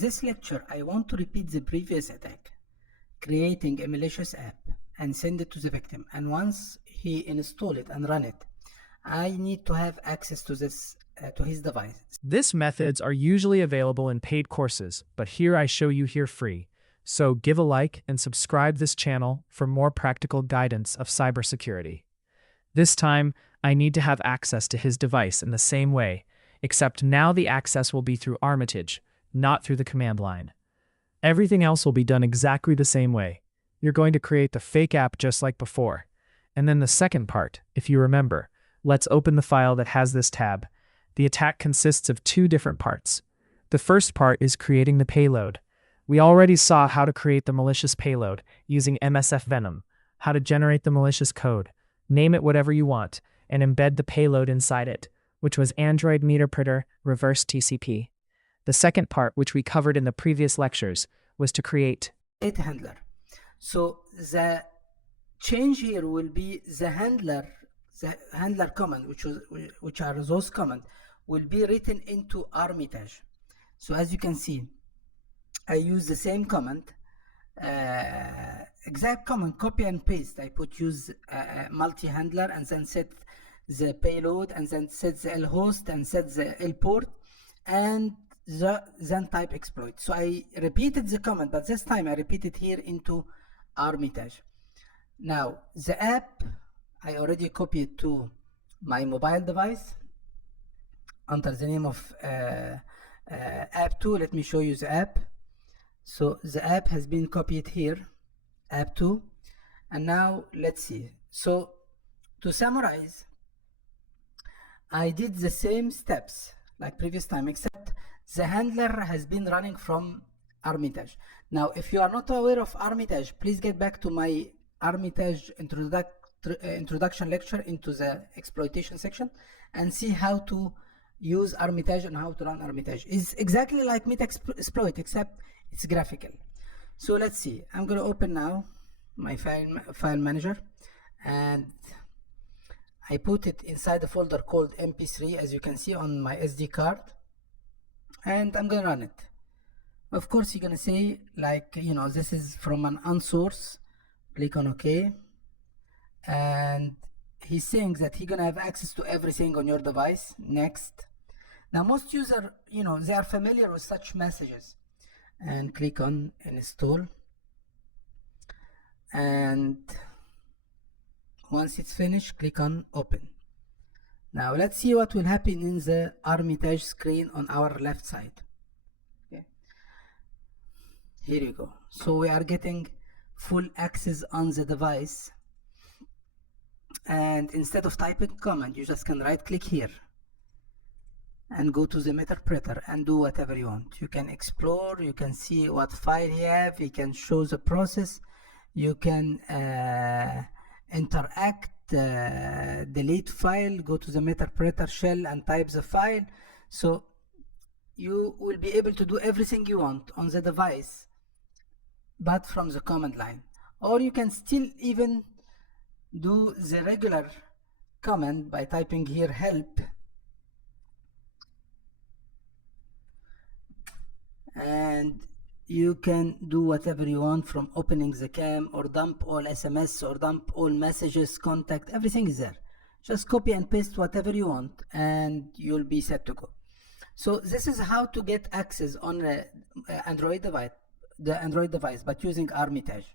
this lecture, I want to repeat the previous attack, creating a malicious app and send it to the victim. And once he install it and run it, I need to have access to this to his device. These methods are usually available in paid courses, but here I show you here free. So give a like and subscribe this channel for more practical guidance of cybersecurity. This time, I need to have access to his device in the same way, except now the access will be through Armitage, not through the command line. Everything else will be done exactly the same way. You're going to create the fake app just like before. And then the second part, if you remember, let's open the file that has this tab. The attack consists of two different parts. The first part is creating the payload. We already saw how to create the malicious payload using MSF Venom, how to generate the malicious code, name it whatever you want, and embed the payload inside it, which was Android Meterpreter Reverse TCP. The second part, which we covered in the previous lectures, was to create a handler. So the change here will be the handler command, which are those commands, will be written into Armitage. So as you can see, I use the same command, exact command, copy and paste. I use multi-handler and then set the payload and then set the L host and set the L port and then type exploit. So I repeated the command, but this time I repeat it here into Armitage. Now the app I already copied to my mobile device under the name of app2. Let me show you the app. So the app has been copied here, app2, and now let's see. So to summarize, I did the same steps like previous time, except the handler has been running from Armitage. Now if you are not aware of Armitage, please get back to my Armitage introduction lecture into the exploitation section and see how to use Armitage and how to run Armitage. It's exactly like Metasploit, except it's graphical. So let's see. I'm going to open now my file manager, and I put it inside a folder called mp3, as you can see on my SD card, and I'm going to run it. Of course, you're going to say, like, this is from an unsource. Click on OK, and he's saying that he's going to have access to everything on your device. Next. Now most users, they are familiar with such messages, and click on install, and once it's finished, click on open. Now let's see what will happen in the Armitage screen on our left side. Okay. Here you go. So we are getting full access on the device, and instead of typing command, you just can right click here and go to the Meterpreter and do whatever you want. You can explore, you can see what file you have, you can show the process, you can interact, delete file, go to the Meterpreter shell and type the file. So you will be able to do everything you want on the device, but from the command line. Or you can still even do the regular command by typing here help, and you can do whatever you want, from opening the cam or dump all SMS or dump all messages, contact, everything is there. Just copy and paste whatever you want and you'll be set to go. So this is how to get access on the Android device, but using Armitage.